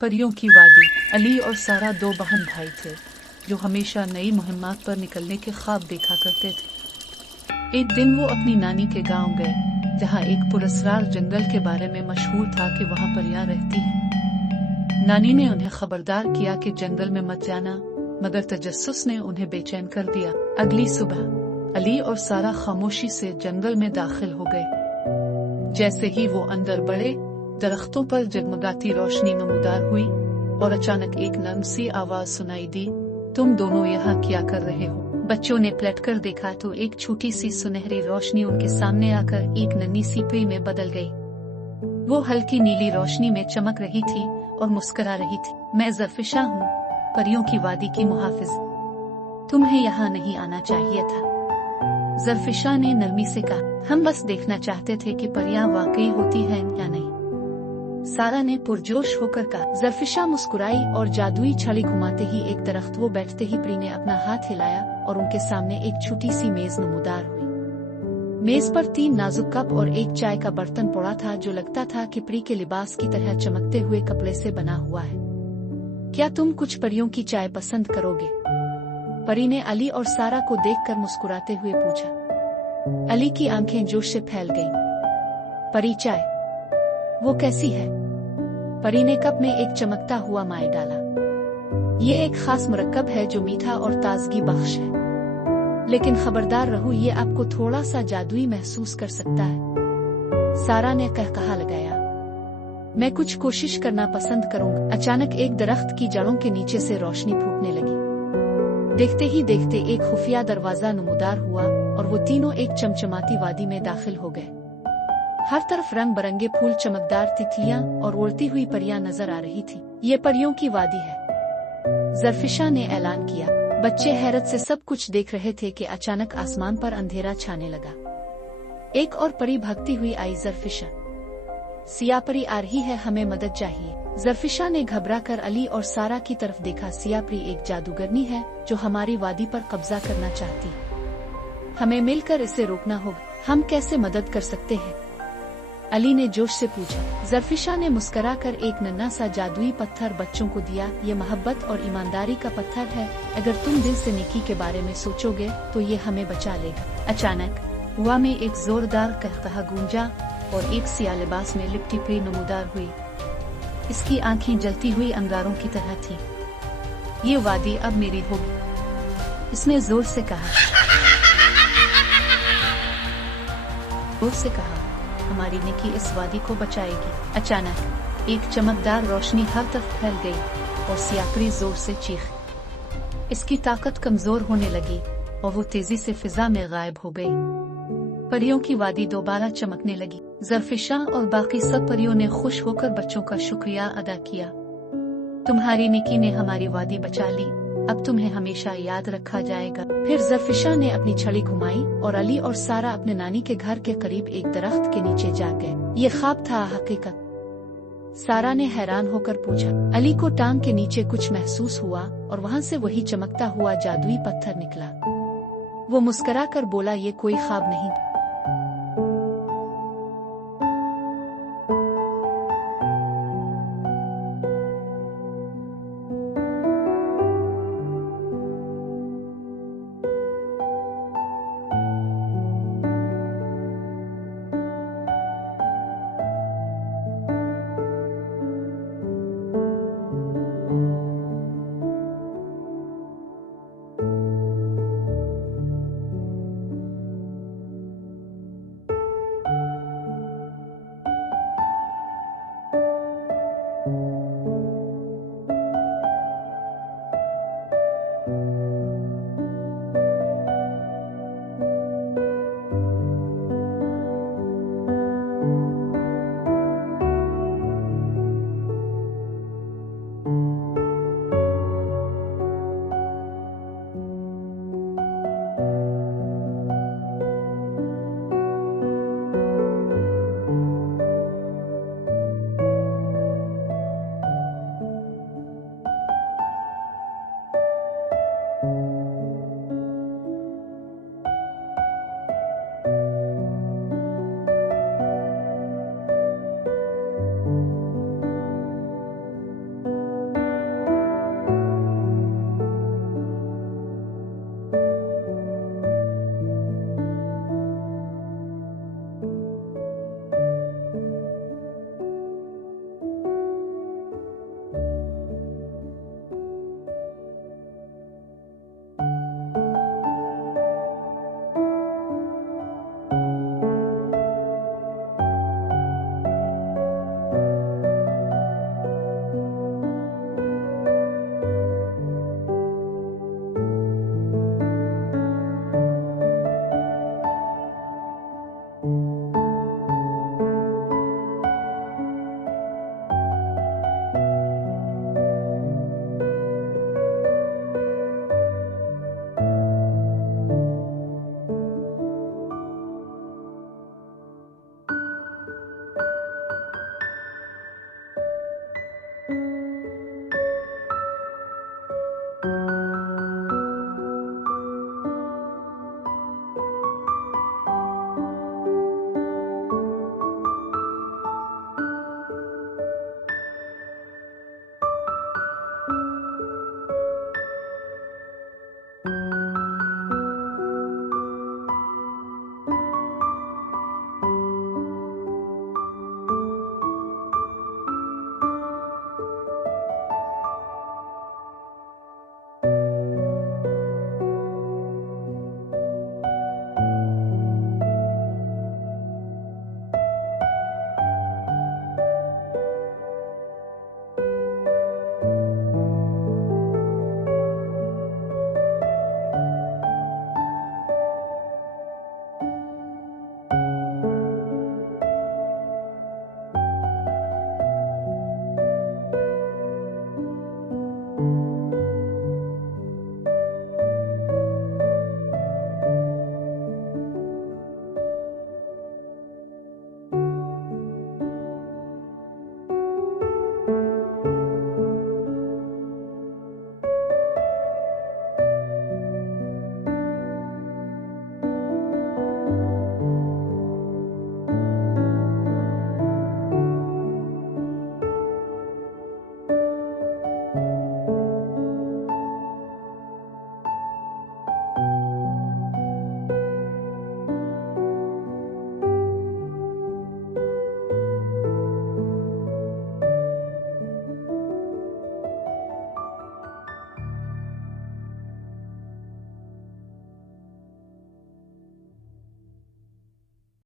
परियों की वादी। अली और सारा दो बहन भाई थे जो हमेशा नई मुहिम्मात पर निकलने के ख्वाब देखा करते थे। एक दिन वो अपनी नानी के गांव गए जहां एक पुरस्कार जंगल के बारे में मशहूर था कि वहां परियां रहती हैं। नानी ने उन्हें खबरदार किया कि जंगल में मत जाना, मगर तजस्सुस ने उन्हें बेचैन कर दिया। अगली सुबह अली और सारा खामोशी से जंगल में दाखिल हो गए। जैसे ही वो अंदर बढ़े, दरख्तों पर जगमगाती रोशनी नमूदार हुई और अचानक एक नर्म सी आवाज सुनाई दी, तुम दोनों यहाँ क्या कर रहे हो? बच्चों ने पलटकर देखा तो एक छोटी सी सुनहरी रोशनी उनके सामने आकर एक नन्ही सी परी में बदल गई। वो हल्की नीली रोशनी में चमक रही थी और मुस्कुरा रही थी। मैं ज़रफ़िशा हूँ, परियों की वादी की मुहाफिज। तुम्हें यहाँ नहीं आना चाहिए था। ज़रफ़िशा ने नरमी से कहा, हम बस देखना चाहते थे कि परियां वाकई होती हैं या नहीं। सारा ने पुरजोश होकर कहा। ज़रफ़िशा मुस्कुराई और जादुई छड़ी घुमाते ही एक दरख्त वो बैठते ही परी ने अपना हाथ हिलाया और उनके सामने एक छोटी सी मेज नमूदार हुई। मेज पर 3 नाजुक कप और एक चाय का बर्तन पड़ा था जो लगता था कि परी के लिबास की तरह चमकते हुए कपड़े से बना हुआ है। क्या तुम कुछ परियों की चाय पसंद करोगे? परी ने अली और सारा को देखकर मुस्कुराते हुए पूछा। अली की आंखें जोश से फैल गईं। परी चाय? वो कैसी है? परी ने कप में एक चमकता हुआ माय डाला। ये एक खास मुरक्कब है जो मीठा और ताजगी बख्श है, लेकिन खबरदार रहो, ये आपको थोड़ा सा जादुई महसूस कर सकता है। सारा ने कहकहा लगाया। मैं कुछ कोशिश करना पसंद करूंगा। अचानक एक दरख्त की जड़ों के नीचे से रोशनी फूटने लगी। देखते ही देखते एक खुफिया दरवाजा नमूदार हुआ और वो तीनों एक चमचमाती वादी में दाखिल हो गए। हर तरफ रंग बरंगे फूल, चमकदार तितलियां और उड़ती हुई परियां नजर आ रही थी। ये परियों की वादी है, ज़रफ़िशा ने ऐलान किया। बच्चे हैरत से सब कुछ देख रहे थे कि अचानक आसमान पर अंधेरा छाने लगा। एक और परी भागती हुई आई। ज़रफ़िशा, सिया परी आ रही है, हमें मदद चाहिए। ज़रफ़िशा ने घबराकर अली और सारा की तरफ देखा। सिया परी एक जादूगरनी है जो हमारी वादी पर कब्जा करना चाहती है। हमें मिलकर इसे रोकना होगा। हम कैसे मदद कर सकते हैं? अली ने जोश से पूछा। ज़रफ़िशा ने मुस्कुराकर एक नन्हा सा जादुई पत्थर बच्चों को दिया। ये मोहब्बत और ईमानदारी का पत्थर है। अगर तुम दिल से नेकी के बारे में सोचोगे तो ये हमें बचा लेगा। अचानक हवा में एक जोरदार कहकहा गूंजा और एक सिया लिबास में लिपटी परी नमूदार हुई। इसकी आंखें जलती हुई अंगारों की तरह थीं। ये वादी अब मेरी होगी, इसने जोर से कहा। जोर से कहा, हमारी नेकी इस वादी को बचाएगी। अचानक एक चमकदार रोशनी हर तरफ फैल गई और सिया परी जोर से चीखी। इसकी ताकत कमजोर होने लगी और वो तेजी से फिजा में गायब हो गई। परियों की वादी दोबारा चमकने लगी। ज़रफ़िशा और बाकी सब परियों ने खुश होकर बच्चों का शुक्रिया अदा किया। तुम्हारी नेकी ने हमारी वादी बचा ली, अब तुम्हें हमेशा याद रखा जाएगा। फिर ज़रफ़िशा ने अपनी छड़ी घुमाई और अली और सारा अपने नानी के घर के करीब एक दरख्त के नीचे जा गए। ये ख्वाब था हकीकत? सारा ने हैरान होकर पूछा। अली को टांग के नीचे कुछ महसूस हुआ और वहाँ से वही चमकता हुआ जादुई पत्थर निकला। वो मुस्कुराकर बोला, ये कोई ख्वाब नहीं,